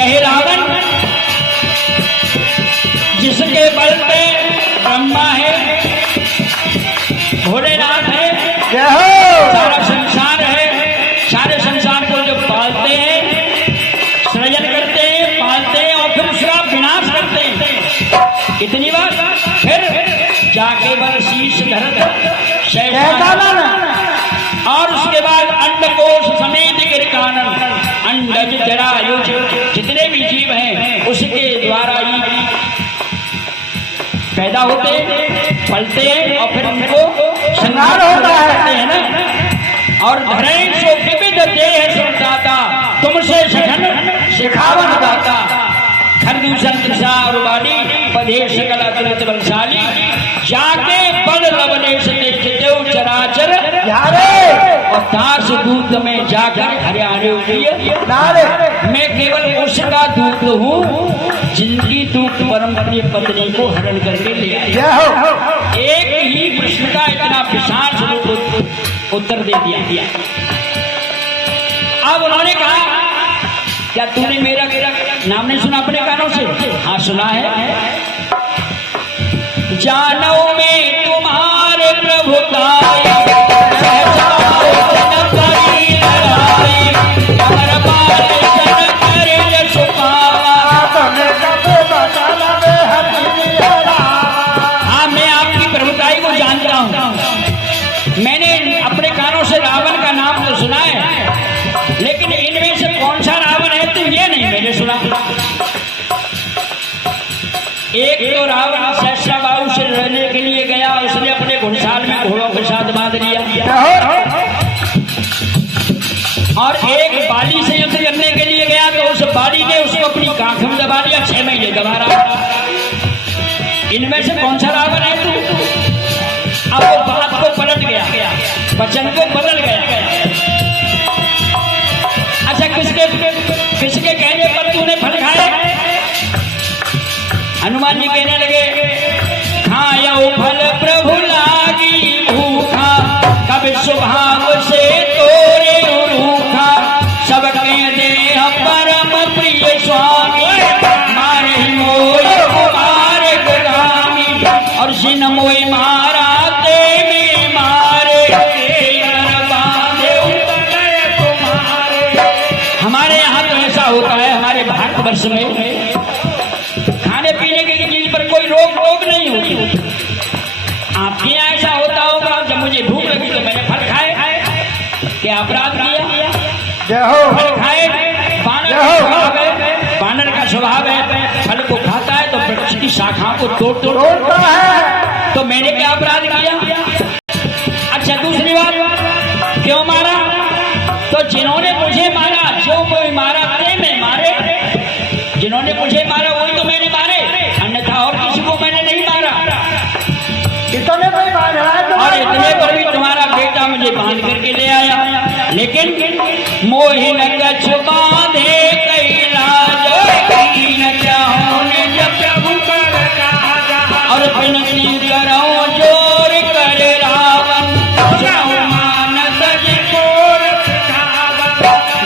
कहे रावण जिसके बल पे ब्रह्मा है, भोलेनाथ है, सारा संसार है, सारे संसार को जो पालते हैं, सृजन करते हैं, पालते हैं और फिर उसका विनाश करते हैं। इतनी बात फिर जाके बल शीश धरत और उसके बाद अंडकोश समेत गिरकानन अंडज जरायुज जितने भी जीव हैं उसके द्वारा ही पैदा होते पलते हैं और फिर उनको संहार होता है ना। और धरें सो विविध देह सुनदाता तुमसे सघन सिखावन दाता खरदूषण तृषा और बाली पदेश कला तुरंत बलशाली जाके बल लवनेश देखते चराचर और दास दूत में जाकर हरियाणे मैं केवल उसका दूत हूँ जिनकी दूत परम प्रिय पत्नी को हरण करके ले आया। एक ही प्रश्न का इतना विशाल स्वरूप उत्तर दे दिया। अब उन्होंने कहा क्या तूने मेरा नाम नहीं सुना अपने कानों से? हाँ सुना है। जानो में तुम्हारे प्रभु का हाँ मैं आपकी प्रभुताई को जानता हूँ। मैंने अपने कानों से रावण का नाम तो सुना है लेकिन इनमें से कौन सा रावण है तो ये नहीं मैंने सुना। एक तो रावण सहस्राबाहु से रहने के लिए गया, उसने अपने घुड़साल में घोड़ों के साथ बांध लिया। और एक बाली से युद्ध करने के लिए गया तो उस बाली ने उसको अपनी कांख में दबा लिया, 6 महीने दबा रहा। इनमें से कौन सा रावण है तू? अब वो बात को पलट गया, वचन को बदल गया। अच्छा किसके कहने पर तूने फल खाए? हनुमान जी कहने लगे खायो फल प्रभु लागी भूखा कभी स्वभाव से तोरे रूखा सबके देह परम प्रिय स्वामी मारे मोय मारे गुलामी और जिन मोय मारा ते में मारे हमारे यहाँ तो ऐसा होता है, हमारे भारतवर्ष में खाने पीने की चीज पर कोई रोक नहीं होती। आपके यहाँ ऐसा होता होगा जब मुझे भूख लगी तो मैंने फल खाए, क्या अपराध किया? फल खाए, बानर का स्वभाव है, फल को खाता है तो वृक्ष की शाखाओं को तोड़ता है, तो मैंने क्या अपराध किया? अच्छा दूसरी बात क्यों मारा? तो जिन्होंने मुझे मारा, जो कोई मारा ते में मारे, जिन्होंने मुझे मारा वही तो मैंने मारे, अन्यथा और किसी को मैंने नहीं मारा। और इतने पर भी तुम्हारा बेटा मुझे बांध करके ले आया, लेकिन मोहि न कछ बांधे कैलाश और विनती करो जोर करे रावण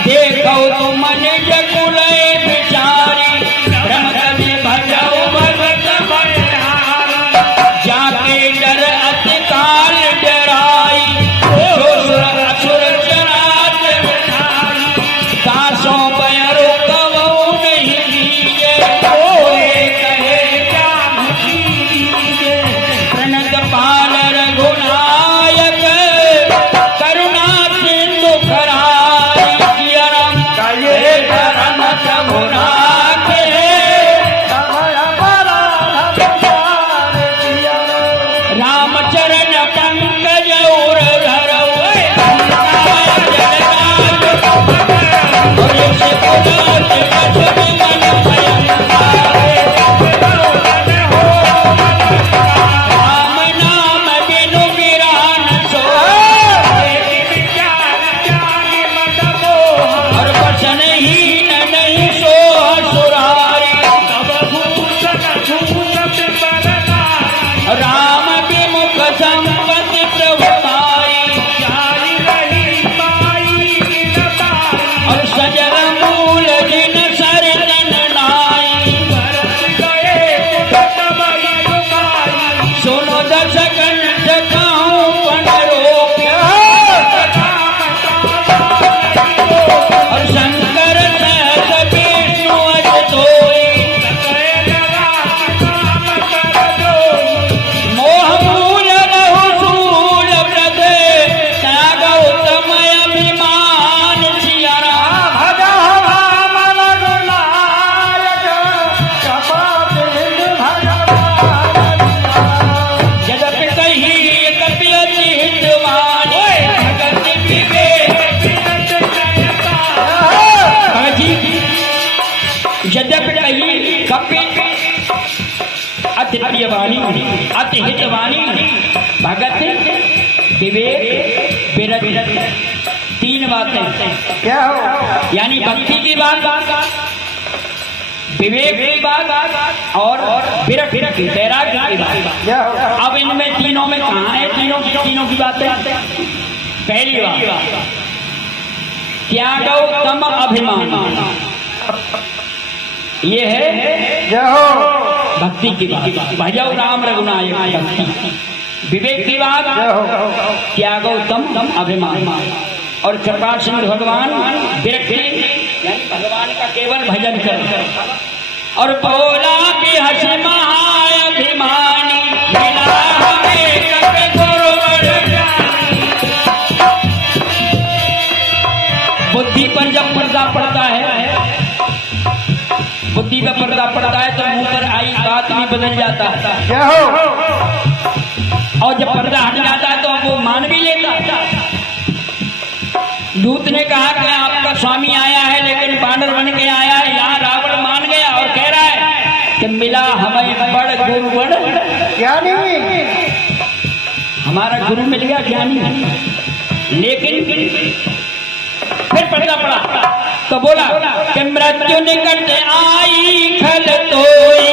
देखो तो मन जकुल बिचारी जाके डर अतिकाल डराई असुर चराचर दासों पैरों प्रिय वाणी अति हित वाणी भगत विवेक विरत तीन बातें क्या हो? यानी भक्ति की बात, विवेक की बात और वैराग्य की बात। क्या हो? अब इनमें तीनों में कहाँ है तीनों की बातें? पहली बात त्यागो तम अभिमान, ये है क्या हो? भक्ति की बात। भजो राम रघुनायक भक्ति। विवेक की बात त्यागो तम अभिमान और कृपा सिंधु भगवान विरक्ति यानी भगवान का केवल भजन कर। और बोला भी हस महाअभिमानी मिला हमें कब गुरुवर ज्ञानी। बुद्धि पर जब पर्दा पड़ता है, बुद्धि पर पर्दा पड़ता है तो मुंह पर आई बात भी बदल जाता है। क्या हो? और जब पर्दा हट जाता है तो वो मान भी लेता है। दूत ने कहा कि आपका स्वामी आया है लेकिन बानर बन के आया है। यहाँ रावण मान गया और कह रहा है कि मिला हमें बड़ गुरु बड़ ज्ञानी, हमारा गुरु मिल गया ज्ञानी। लेकिन फिर पर्दा पड़ा तो बोला कि मृत्यु निकट आई खल तोई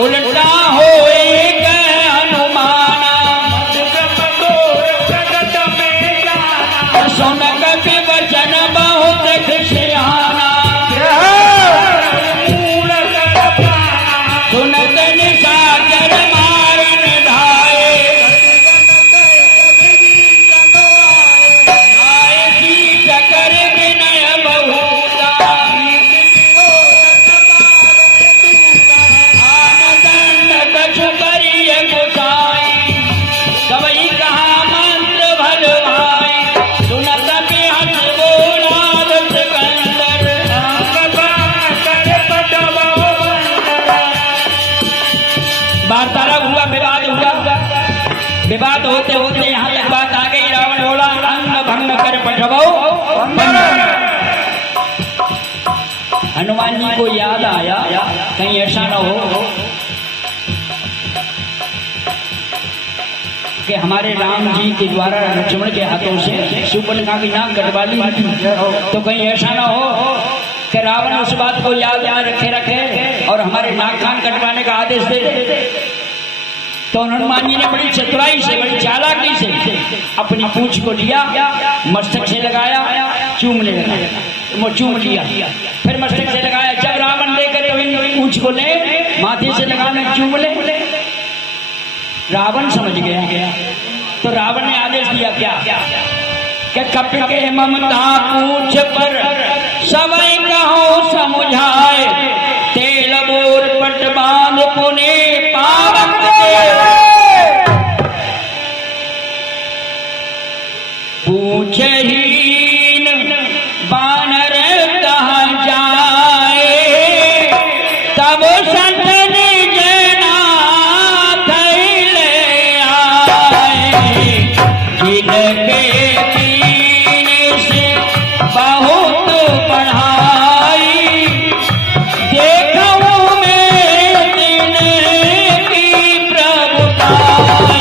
उल्टा होए सुन कपि वचन बहुत खुशियाना सुनत निशाचर मारन ढाए चकर विनय बहुता आनंद कछु करिय गुसाई सबई कहा मंत्र भलवाई सुनत वार्तालाप हुआ, विवाद हुआ। विवाद होते होते यहाँ तक बात आ गई। रावण बोला अंग भंग कर पठबो। हनुमान जी को याद आया कहीं ऐसा न हो कि हमारे राम जी के द्वारा लक्ष्मण के हाथों से शूर्पणखा की नाक कटवा ली, तो कहीं ऐसा न हो कि रावण उस बात को याद रखे और हमारे नाक कान कटवाने का आदेश दे। तो हनुमान जी ने बड़ी चतुराई से, बड़ी चालाकी से अपनी पूंछ को लिया, मस्तक से लगाया, चूमने लगा। वो चूम लिया, फिर मस्तक से लगाया। जब रावण लेकर पूंछ को ले माथे से लगाने चूम ले, रावण समझ गया। तो रावण ने आदेश दिया क्या कि कपि के ममता पूछ पर सबई कहो समुझाए तेल बोर पट बांध पुने पावक पूछहीन बानर कहाँ जाए तब संत निज नाथ ले आए जिनके बहुत पढ़ाई देखो में दिन की प्रभुताई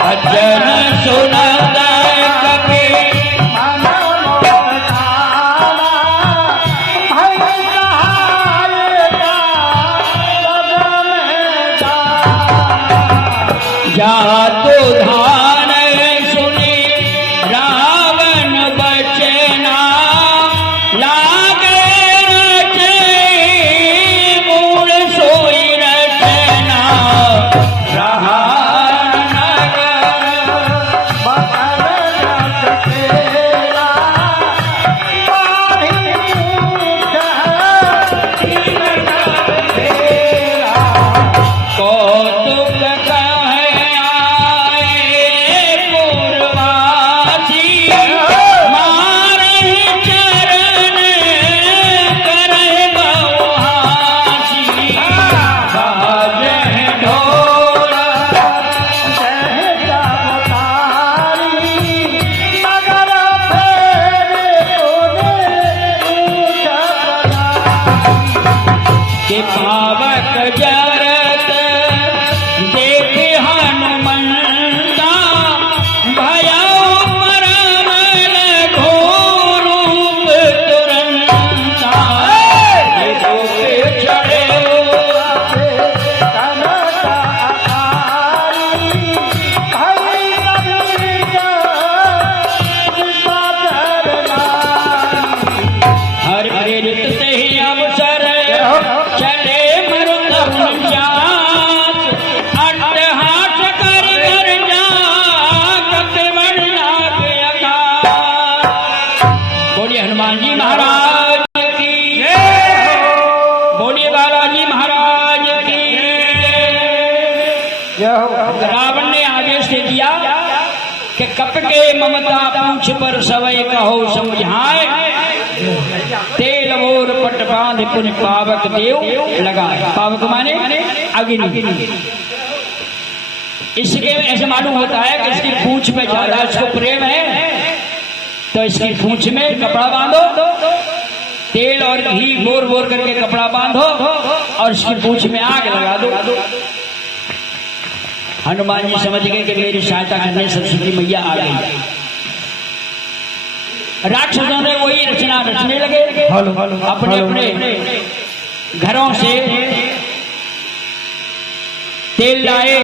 भजन सुनत कभी जा तो धान सुनी रावण बचना लागे मूल सोई रचना रहा कौतुक कहे आए कैसे दिया कि कप के ममता पूछ पर सवय कहो समझाए, तेल मोर पट बांध पुन पावक देव लगाए। पावक माने अग्नि। इसके ऐसे मालूम होता है कि इसकी पूंछ में ज्यादा इसको प्रेम है, तो इसकी पूंछ में कपड़ा बांधो, तेल और घी बोर बोर करके कपड़ा बांधो और इसकी पूंछ में आग लगा दो। हनुमान जी समझ गए कि मेरी सहायता करने सरस्वती मैया आ गई। राक्षसों ने वही रचना रचने लगे, अपने अपने घरों से तेल लाए।